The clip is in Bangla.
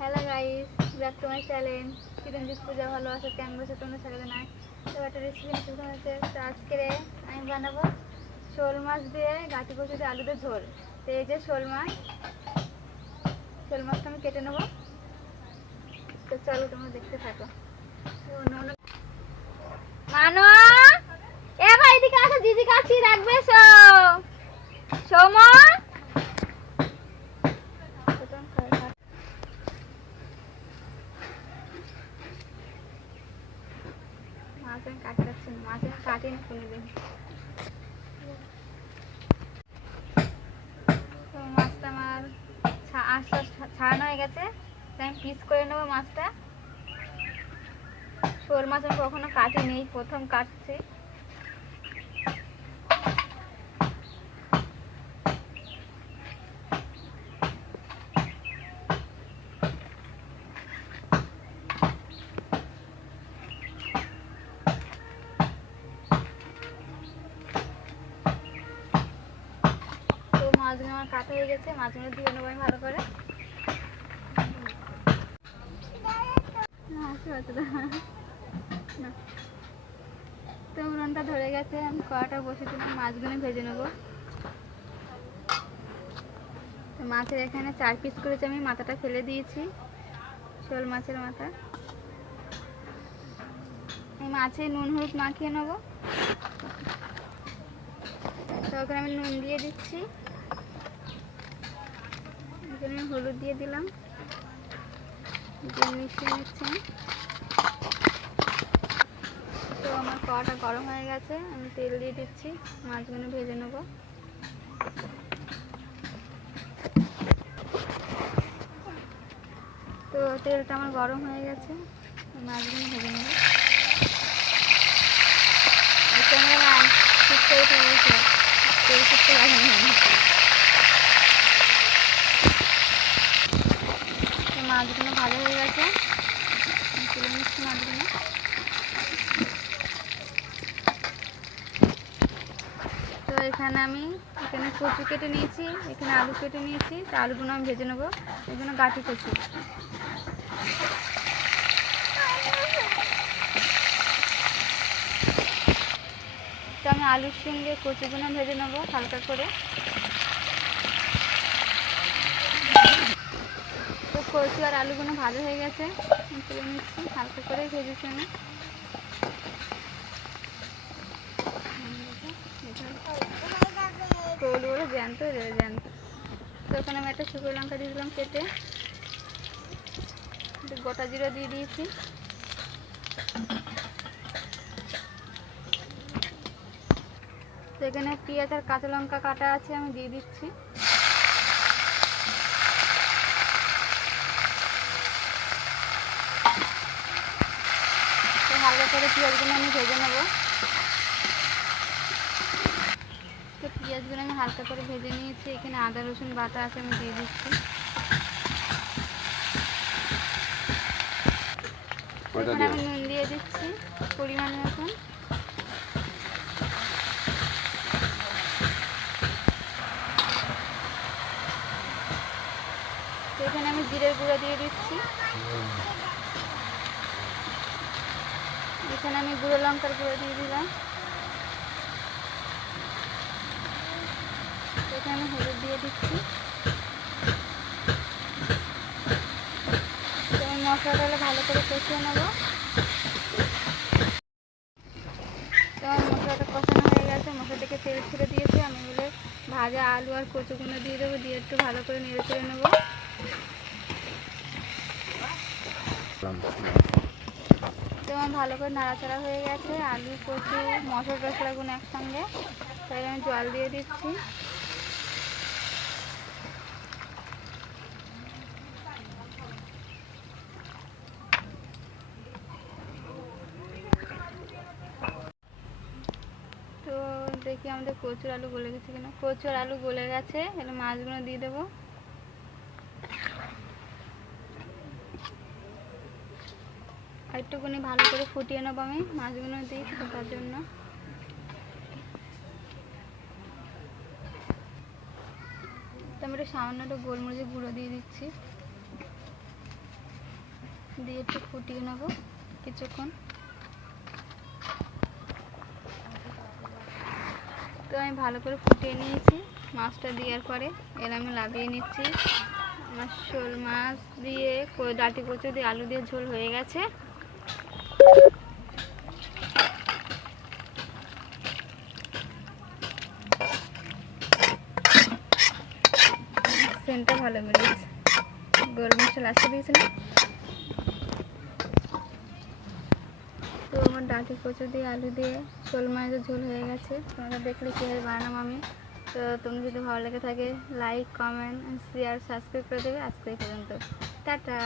Hello guys, back to my channel Chiranjit Puja. ভালো আছে কেমন বসে তোমরা সাথে নাই। তো একটা রেসিপি শুরু হয়েছে। তো আজকে আমি বানাবো শোল মাছ দিয়ে গাঁটি কচু দিয়ে আলু দিয়ে ঝোল। তো এই যে শোল মাছটা আমি কেটে নেবো। তো চলো তোমরা দেখতে থাকো। মানো এ ভাই এদিকে আসো, দিদি কাছি রাখবে সৌমা। মাছ আমি কাটতে মাছ আমি কাটিনি কোনোদিন। তো মাছটা আমার আঁশটা ছাড়ানো হয়ে গেছে। আমি পিস করে নেবো মাছটা। শোল মাছ আমি কখনো কাটিনি, প্রথম কাটছি। তো মাছগুলো আমার কাটা হয়ে গেছে, মাছগুলো ধুয়ে নেবো আমি ভালো করে। তো উনুনটা ধরে গেছে, আমি কড়াটা বসে দিলাম, মাছগুলো ভেজে নেবো। তো মাছের এখানে 4 পিস করেছি, আমি মাথাটা ফেলে দিয়েছি, শোল মাছের মাথা। এই মাছে নুন হলুদ মাখিয়ে নেবো। তো ওখানে আমি নুন দিয়ে দিচ্ছি, এখানে হলুদ দিয়ে দিলাম, দিয়ে মিশিয়ে নিচ্ছি। তো আমার কড়াটা গরম হয়ে গেছে, আমি তেল দিয়ে দিচ্ছি, মাছগুলো ভেজে নেব। তো তেলটা আমার গরম হয়ে গেছে, মাছগুলো ভেজে নেব। ক্যামেরাম্যান ঠিক করে তুলেছে, তেল করতে পারেন। তো মাছগুলো ভালো হয়ে গেছে, তুলে নিচ্ছি মাছগুলো। তো এখানে কচু কেটে নিয়েছি, এখানে আলু কেটে নিয়েছি। তো আলুগুলো আমি ভেজে নেবো, এখানে গাঁটি কচু। তো আমি আলুর সঙ্গে কচুগুলো ভেজে নেবো হালকা করে। তো কচু আর আলুগুলো ভালো হয়ে গেছে, তুলে নিচ্ছি, হালকা করে ভেজেছি আমি। কৌলুগুলো জ্যান্ত জ্যান্ত। তো ওখানে আমি একটা শুকনো লঙ্কা দিয়ে দিলাম কেটে, গোটা জিরা দিয়ে দিয়েছি। তো এখানে পেঁয়াজ আর কাঁচা লঙ্কা কাটা আছে, আমি দিয়ে দিচ্ছি। তো হালকা করে পেঁয়াজগুলো আমি ভেজে নেব। তো পেঁয়াজগুলো আমি হালকা করে ভেজে নিয়েছি, এখানে আদা রসুন বাটা আছে, আমি দিয়ে দিচ্ছি। এখানে আমি নুন দিয়ে দিচ্ছি পরিমাণ মতন। তো এখানে আমি জিরের গুঁড়ো দিয়ে দিচ্ছি, এখানে আমি গুঁড়ো লঙ্কার গুঁড়ো দিয়ে দিলাম। এখানে আমি হলুদ দিয়ে দিচ্ছি। তো আমি মশলাটা ভালো করে কষিয়ে নেব। তো আমার মশলাটা কষানো হয়ে গেছে, মশলা থেকে তেল ছেড়ে দিয়েছে। আমি বলে ভাজা আলু আর কচুগুলো দিয়ে দেবো, দিয়ে একটু ভালো করে নেড়ে চেড়ে নেবো। তো আমার ভালো করে নাড়াচাড়া হয়ে গেছে, আলু কচু মশলা টশলাগুলো একসঙ্গে। তাই আমি জল দিয়ে দিচ্ছি। তো দেখি আমাদের কচুর আলু গলে গেছে কিনা। কচুর আলু গলে গেছে, এবার মাছগুলো দিয়ে দেবো। আর একটুখানি ভালো করে ফুটিয়ে নেবো আমি মাছগুলো দিই তার জন্য। তো আমি একটু সামান্য একটু গোলমরিচের গুঁড়ো দিয়ে দিচ্ছি। দিয়ে একটু ফুটিয়ে নেব কিছুক্ষণ। তো আমি ভালো করে ফুটিয়ে নিয়েছি। মাছটা দেওয়ার পরে এর আমি লাভিয়ে নিচ্ছি। আমার শোল মাছ দিয়ে ডাঁটি কচু দিয়ে আলু দিয়ে ঝোল হয়ে গেছে। সেন্টটা ভালো বেরিয়েছে। গোলমরিচটা লাস্টে দিয়েছিলাম। তো আমার ডাঁটি কচু দিয়ে আলু দিয়ে শোল মাছের ঝোল হয়ে গেছে। তোমরা দেখলে কীভাবে বানাবো আমি। তো তোমরা যদি ভালো লেগে থাকে লাইক, কমেন্ট, শেয়ার, সাবস্ক্রাইব করে দেবে। আজকে এই পর্যন্ত, টাটা।